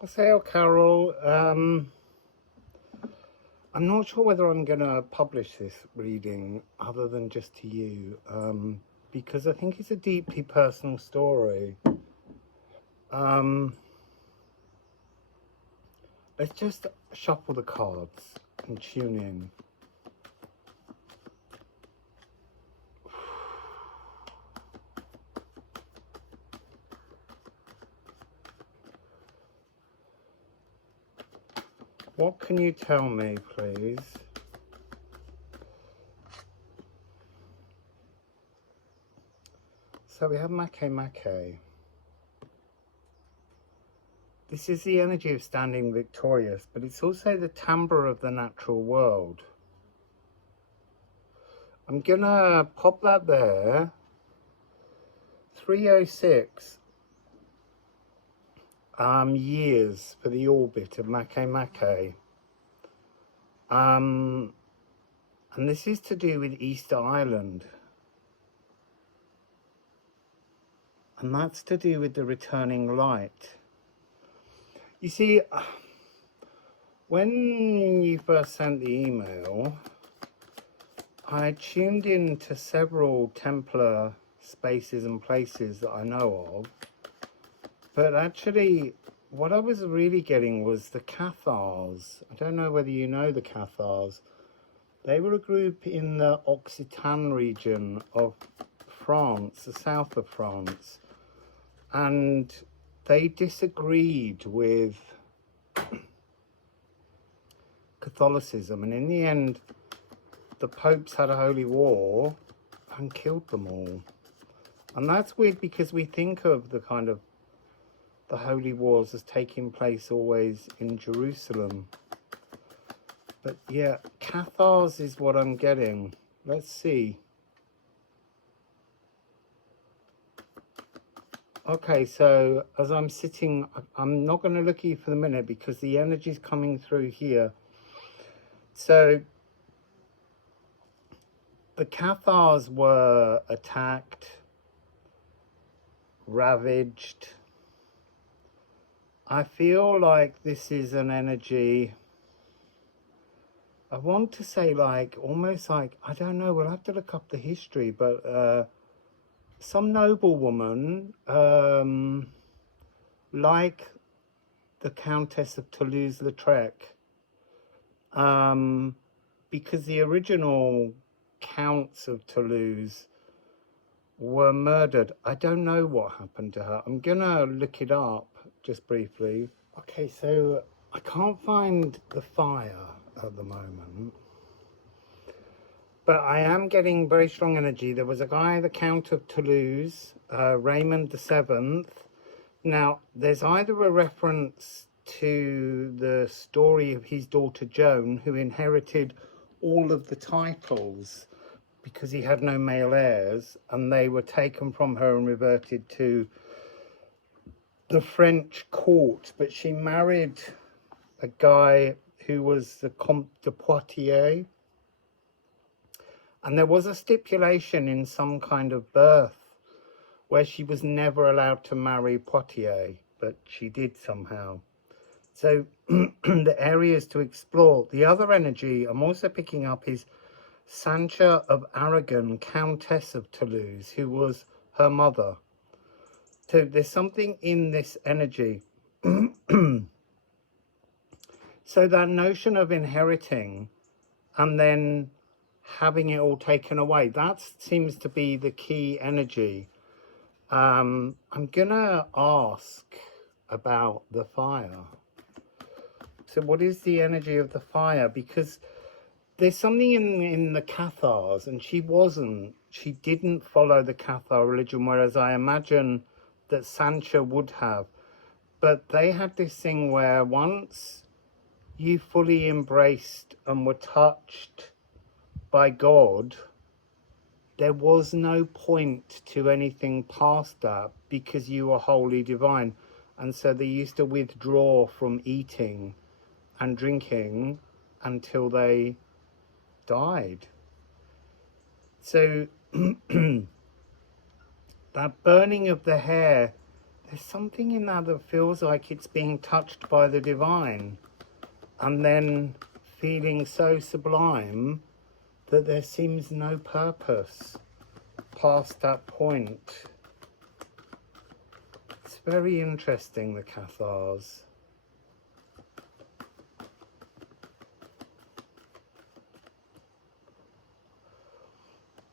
Wassail, Carol. I'm not sure whether I'm going to publish this reading other than just to you, because I think it's a deeply personal story. Let's just shuffle the cards and tune in. What can you tell me, please? So we have Make. This is the energy of standing victorious, but it's also the timbre of the natural world. I'm gonna pop that there. 306 years for the orbit of Make. And this is to do with Easter Island. And that's to do with the returning light. You see, when you first sent the email, I tuned in to several Templar spaces and places that I know of. But actually, what I was really getting was the Cathars. I don't know whether you know the Cathars. They were a group in the Occitan region of France, the south of France. And they disagreed with Catholicism. And in the end, the popes had a holy war and killed them all. And that's weird because we think of the kind of the holy wars as taking place always in Jerusalem. But yeah, Cathars is what I'm getting. Let's see. Okay, so as I'm sitting, I'm not going to look at you for the minute because the energy is coming through here. So the Cathars were attacked, ravaged. I feel like this is an energy, I want to say like, almost like, I don't know, we'll have to look up the history, but some noblewoman, like the Countess of Toulouse-Lautrec, because the original counts of Toulouse were murdered. I don't know what happened to her. I'm gonna look it up just briefly. Okay, so I can't find the fire at the moment, but I am getting very strong energy. There was a guy, the Count of Toulouse, Raymond VII. Now, there's either a reference to the story of his daughter Joan, who inherited all of the titles because he had no male heirs, and they were taken from her and reverted to the French court. But she married a guy who was the Comte de Poitiers, and there was a stipulation in some kind of birth where she was never allowed to marry Poitiers, but she did somehow. So the areas to explore. The other energy I'm also picking up is Sancha of Aragon, Countess of Toulouse, who was her mother. So there's something in this energy. So that notion of inheriting and then having it all taken away, that seems to be the key energy. I'm gonna ask about the fire. So what is the energy of the fire? Because there's something in the Cathars, and she didn't follow the Cathar religion, whereas I imagine that Sancha would have. But they had this thing where once you fully embraced and were touched by God, there was no point to anything past that because you were wholly divine. And so they used to withdraw from eating and drinking until they died. So that burning of the hair, There's something in that that feels like it's being touched by the divine, and then feeling so sublime that there seems no purpose past that point. It's very interesting, the Cathars.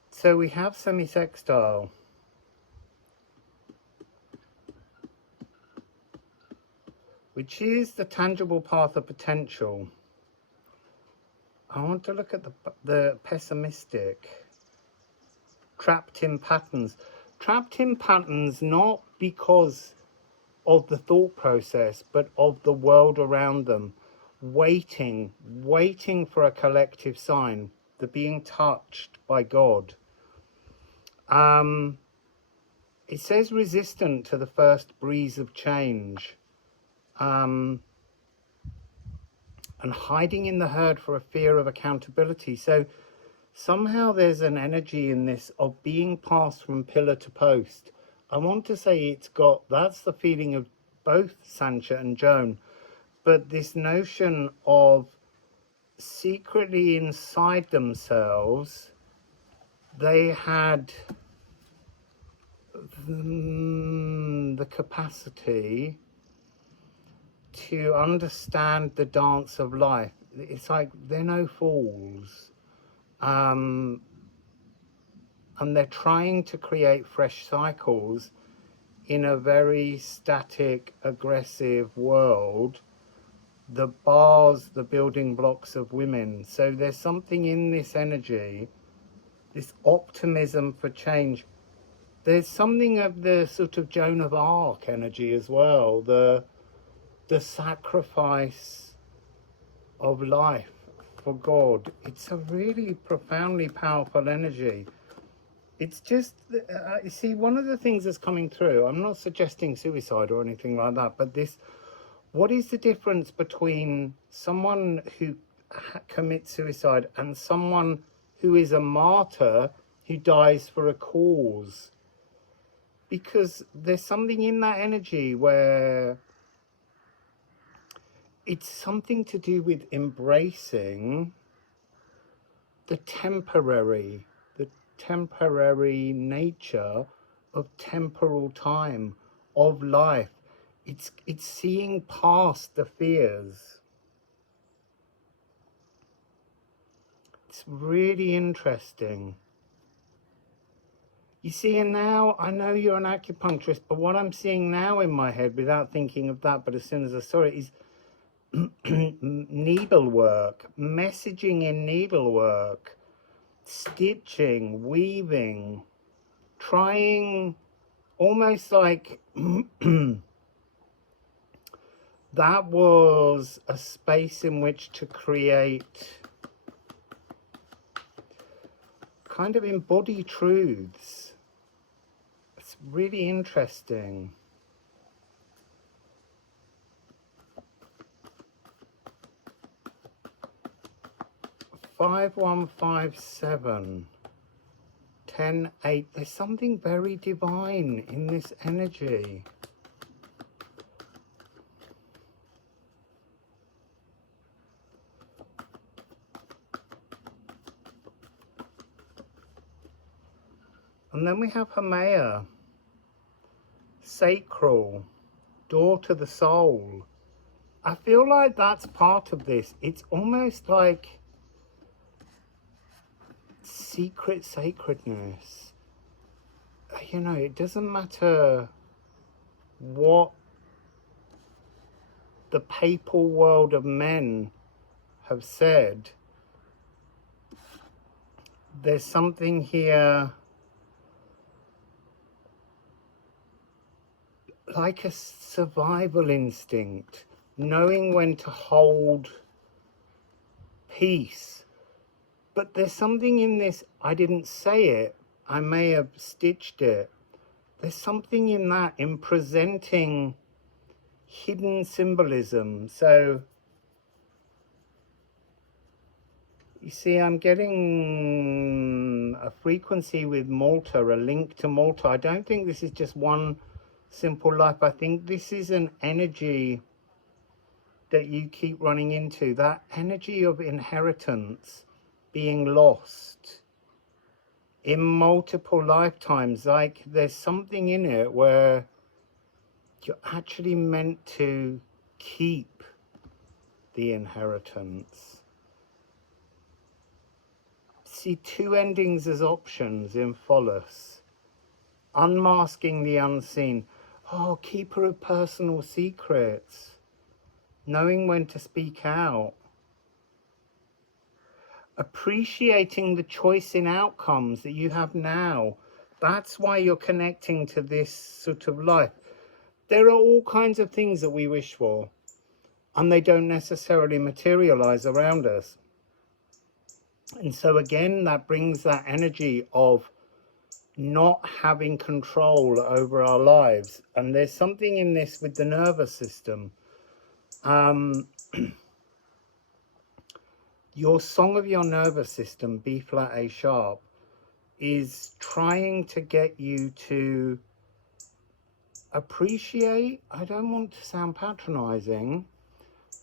So we have semi-sextile. Which is the tangible path of potential. I want to look at the pessimistic. Trapped in patterns. Trapped in patterns not because of the thought process, but of the world around them. Waiting for a collective sign. The being touched by God. It says resistant to the first breeze of change. And hiding in the herd for a fear of accountability. So somehow there's an energy in this of being passed from pillar to post. I want to say that's the feeling of both Sancha and Joan, but this notion of secretly inside themselves, they had the capacity to understand the dance of life. It's like they're no fools. And they're trying to create fresh cycles in a very static, aggressive world. The bars, the building blocks of women. So there's something in this energy, this optimism for change. There's something of the sort of Joan of Arc energy as well. The sacrifice of life for God. It's a really profoundly powerful energy. It's just, you see, one of the things that's coming through, I'm not suggesting suicide or anything like that, but this, what is the difference between someone who commits suicide and someone who is a martyr who dies for a cause? Because there's something in that energy where it's something to do with embracing the temporary nature of temporal time, of life. It's seeing past the fears. It's really interesting. You see, and now, I know you're an acupuncturist, but what I'm seeing now in my head, without thinking of that, but as soon as I saw it, is needlework, messaging in needlework, stitching, weaving, trying, almost like that was a space in which to create kind of embody truths. It's really interesting. Five, 1, 5, 7, 10, 8. There's something very divine in this energy. And then we have Hermea, sacral, door to the soul. I feel like that's part of this. It's almost like secret sacredness. You know, it doesn't matter what the papal world of men have said. There's something here like a survival instinct, knowing when to hold peace. But there's something in this, I didn't say it, I may have stitched it. There's something in that, in presenting hidden symbolism. So, you see, I'm getting a frequency with Malta, a link to Malta. I don't think this is just one simple life. I think this is an energy that you keep running into, that energy of inheritance being lost in multiple lifetimes. Like there's something in it where you're actually meant to keep the inheritance. See two endings as options in Phallus. Unmasking the unseen. Oh, keeper of personal secrets. Knowing when to speak out. Appreciating the choice in outcomes that you have now. That's why you're connecting to this sort of life. There are all kinds of things that we wish for, and they don't necessarily materialize around us. And so again, that brings that energy of not having control over our lives. And there's something in this with the nervous system. Your song of your nervous system, B flat A sharp, is trying to get you to appreciate, I don't want to sound patronizing,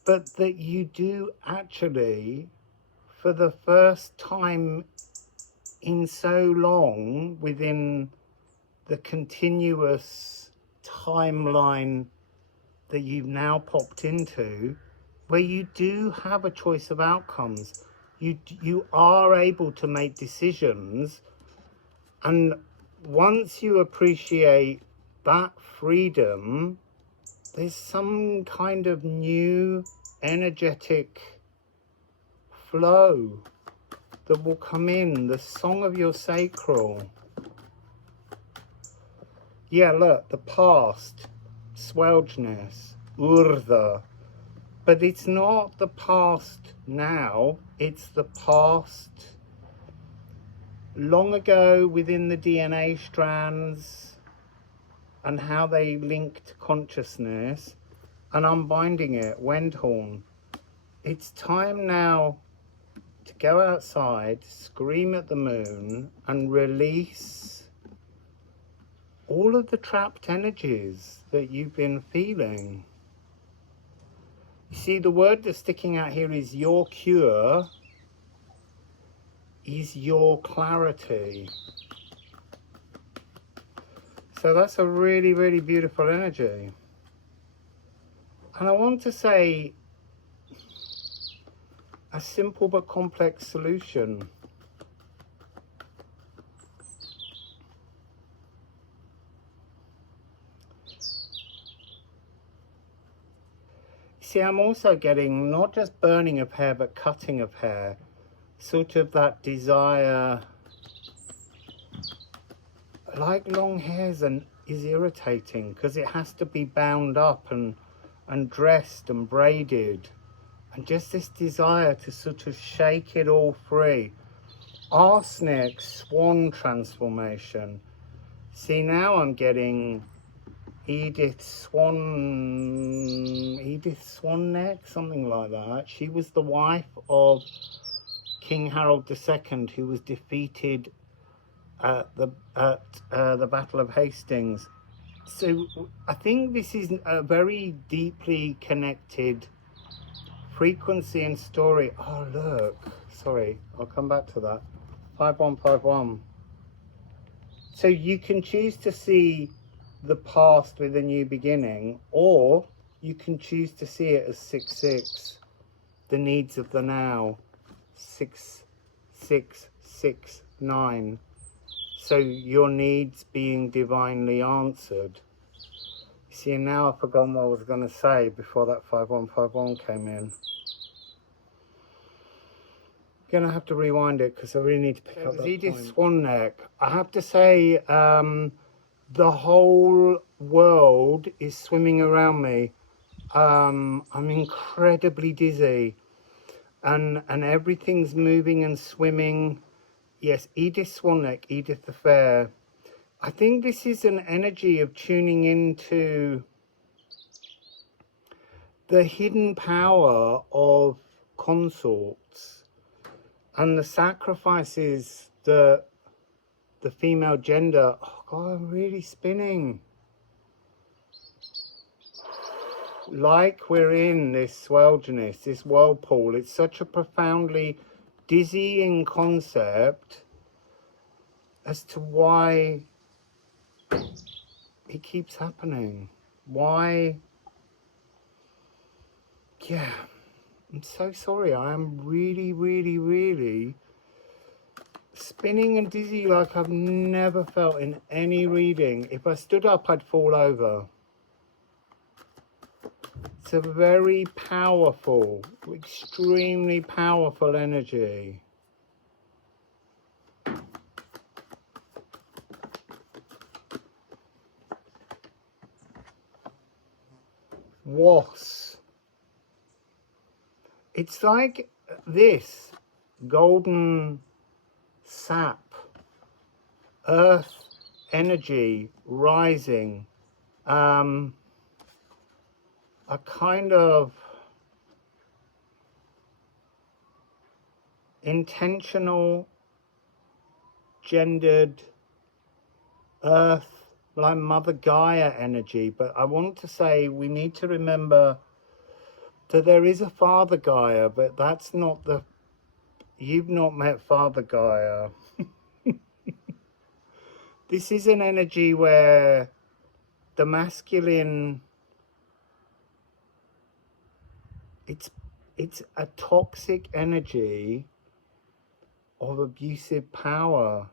but that you do actually, for the first time in so long, within the continuous timeline that you've now popped into, where you do have a choice of outcomes, you are able to make decisions. And once you appreciate that freedom, there's some kind of new energetic flow that will come in, the song of your sacral. Yeah, look, the past, swelgeness, urdha. But it's not the past now, it's the past long ago within the DNA strands and how they link to consciousness and unbinding it, Wendhorn. It's time now to go outside, scream at the moon and release all of the trapped energies that you've been feeling. You see, the word that's sticking out here is your cure, is your clarity. So that's a really, really beautiful energy. And I want to say a simple but complex solution. See, I'm also getting not just burning of hair, but cutting of hair. Sort of that desire, like long hairs, and is irritating because it has to be bound up and dressed and braided. And just this desire to sort of shake it all free. Arsenic, swan transformation. See, now I'm getting Edith Swanneck, something like that. She was the wife of King Harold II, who was defeated at the Battle of Hastings. So I think this is a very deeply connected frequency and story. Oh look, sorry, I'll come back to that. 5151. So you can choose to see the past with a new beginning, or you can choose to see it as 66, the needs of the now. 6669. So your needs being divinely answered. See, now I've forgotten what I was going to say before that 5151 came in. Gonna have to rewind it because I really need to pick up that Edith Swanneck. I have to say, the whole world is swimming around me. I'm incredibly dizzy, and everything's moving and swimming. Yes, Edith Swanneck, Edith the Fair. I think this is an energy of tuning into the hidden power of consorts and the sacrifices that the female gender, oh God, I'm really spinning. like we're in this swelginess, this whirlpool. It's such a profoundly dizzying concept as to why it keeps happening. Why? Yeah, I'm so sorry. I am really, really, really spinning and dizzy like I've never felt in any reading. If I stood up, I'd fall over. It's a very powerful, extremely powerful energy. Was. It's like this golden sap, earth energy rising, a kind of intentional, gendered earth, like Mother Gaia energy. But I want to say we need to remember that there is a Father Gaia, but that's not the... You've not met Father Gaia. This is an energy where the masculine, it's a toxic energy of abusive power.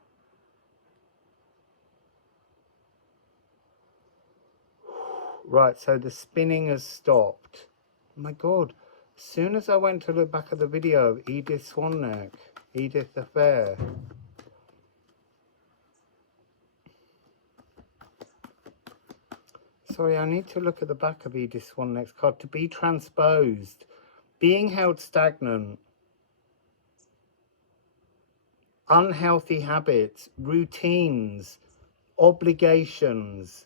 Right, so the spinning has stopped. Oh my God, as soon as I went to look back at the video of Edith Swanneck, Edith Affair, sorry, I need to look at the back of Edith Swanneck's card. To be transposed, being held stagnant, unhealthy habits, routines, obligations.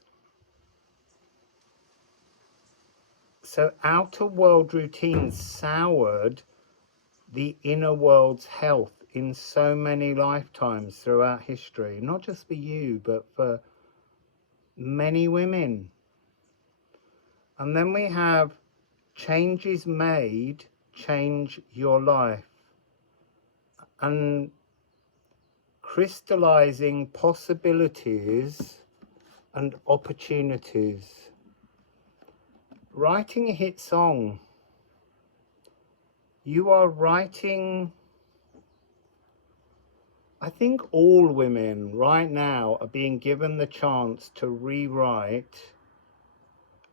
So outer world routines soured the inner world's health in so many lifetimes throughout history. Not just for you, but for many women. And then we have changes made, change your life. And crystallizing possibilities and opportunities. Writing a hit song. You are writing... I think all women right now are being given the chance to rewrite.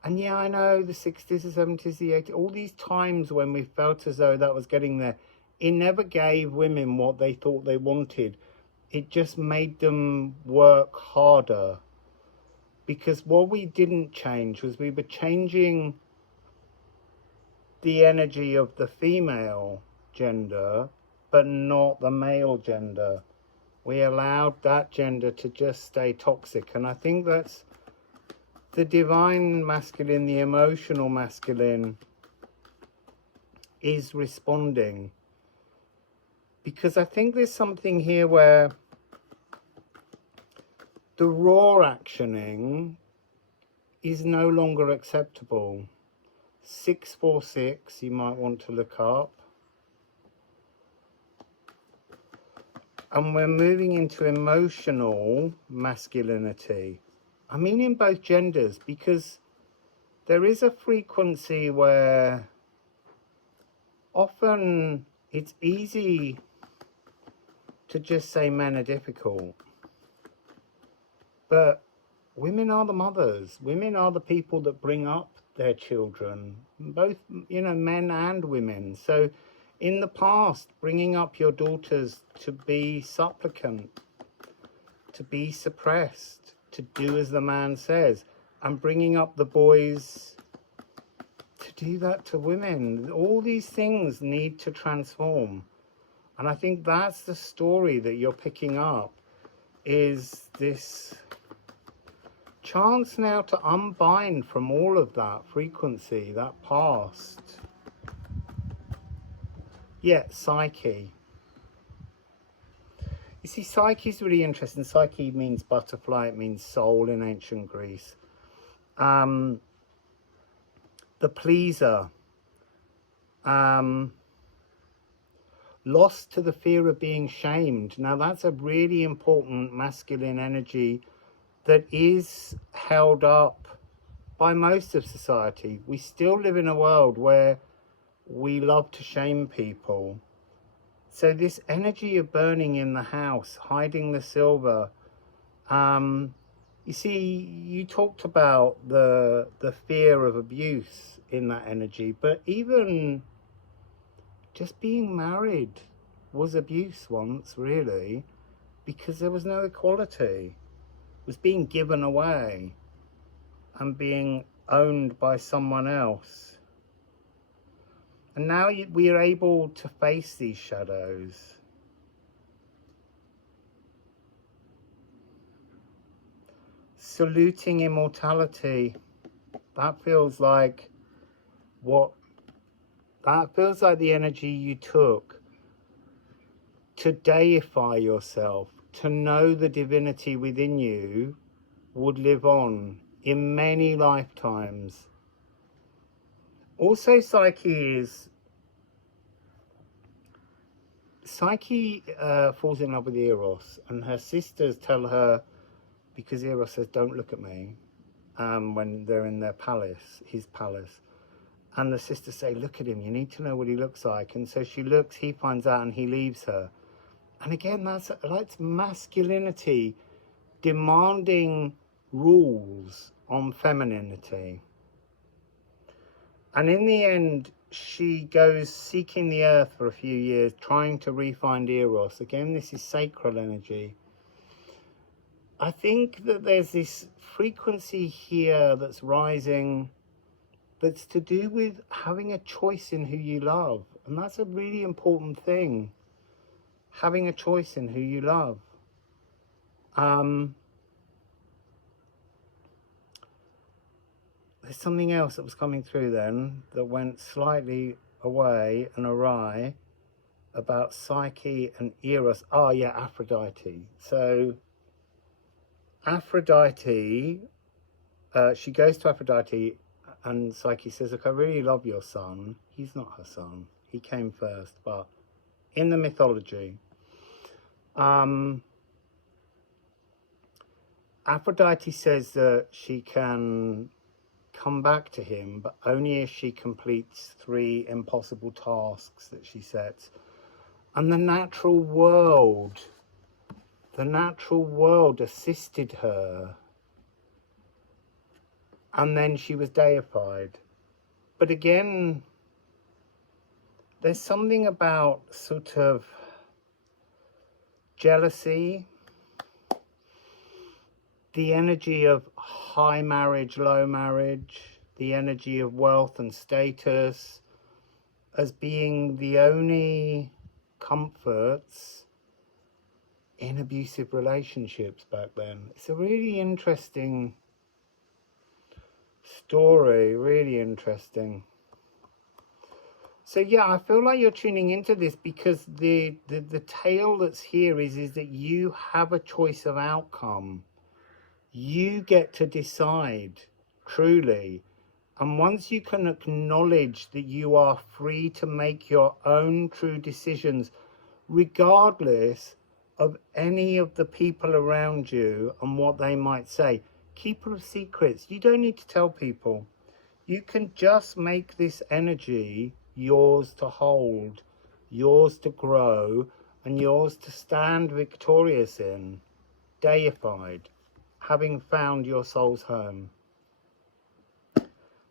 And yeah, I know the 60s, the 70s, the 80s, all these times when we felt as though that was getting there, it never gave women what they thought they wanted. It just made them work harder. Because what we didn't change was we were changing the energy of the female gender, but not the male gender. We allowed that gender to just stay toxic. And I think that's the divine masculine, the emotional masculine, is responding. Because I think there's something here where the raw actioning is no longer acceptable. 646, you might want to look up. And we're moving into emotional masculinity. I mean in both genders, because there is a frequency where often it's easy to just say men are difficult. But women are the mothers. Women are the people that bring up their children, both, you know, men and women. So in the past, bringing up your daughters to be supplicant, to be suppressed, to do as the man says, and bringing up the boys to do that to women. All these things need to transform. And I think that's the story that you're picking up, is this chance now to unbind from all of that frequency, that past. Yeah, Psyche. You see, Psyche is really interesting. Psyche means butterfly, it means soul in ancient Greece. The the pleaser, lost to the fear of being shamed. Now that's a really important masculine energy that is held up by most of society. We still live in a world where we love to shame people. So this energy of burning in the house, hiding the silver, you see, you talked about the fear of abuse in that energy, but even just being married was abuse once, really, because there was no equality. It was being given away and being owned by someone else. And now we are able to face these shadows. Saluting immortality. That feels like the energy you took to deify yourself, to know the divinity within you would live on in many lifetimes. Also, Psyche falls in love with Eros, and her sisters tell her, because Eros says, don't look at me, when they're in their palace, his palace. And the sisters say, look at him, you need to know what he looks like. And so she looks, he finds out, and he leaves her. And again, that's masculinity demanding rules on femininity. And in the end, she goes seeking the earth for a few years, trying to re-find Eros. Again, this is sacral energy. I think that there's this frequency here that's rising, that's to do with having a choice in who you love. And that's a really important thing, having a choice in who you love. There's something else that was coming through then that went slightly away and awry about Psyche and Eros. Oh yeah, Aphrodite. So Aphrodite, she goes to Aphrodite, and Psyche says, look, I really love your son. He's not her son. He came first, but in the mythology, Aphrodite says that she can come back to him, but only if she completes 3 impossible tasks that she sets. And the natural world assisted her. And then she was deified. But again, there's something about sort of jealousy, the energy of high marriage, low marriage, the energy of wealth and status as being the only comforts in abusive relationships back then. It's a really interesting story, really interesting. So yeah, I feel like you're tuning into this because the tale that's here is that you have a choice of outcome. You get to decide, truly. And once you can acknowledge that you are free to make your own true decisions, regardless of any of the people around you and what they might say. Keeper of secrets. You don't need to tell people. You can just make this energy yours to hold, yours to grow, and yours to stand victorious in, deified, having found your soul's home.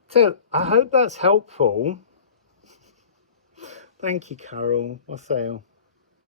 So I hope that's helpful. Thank you, Carol. Wassail.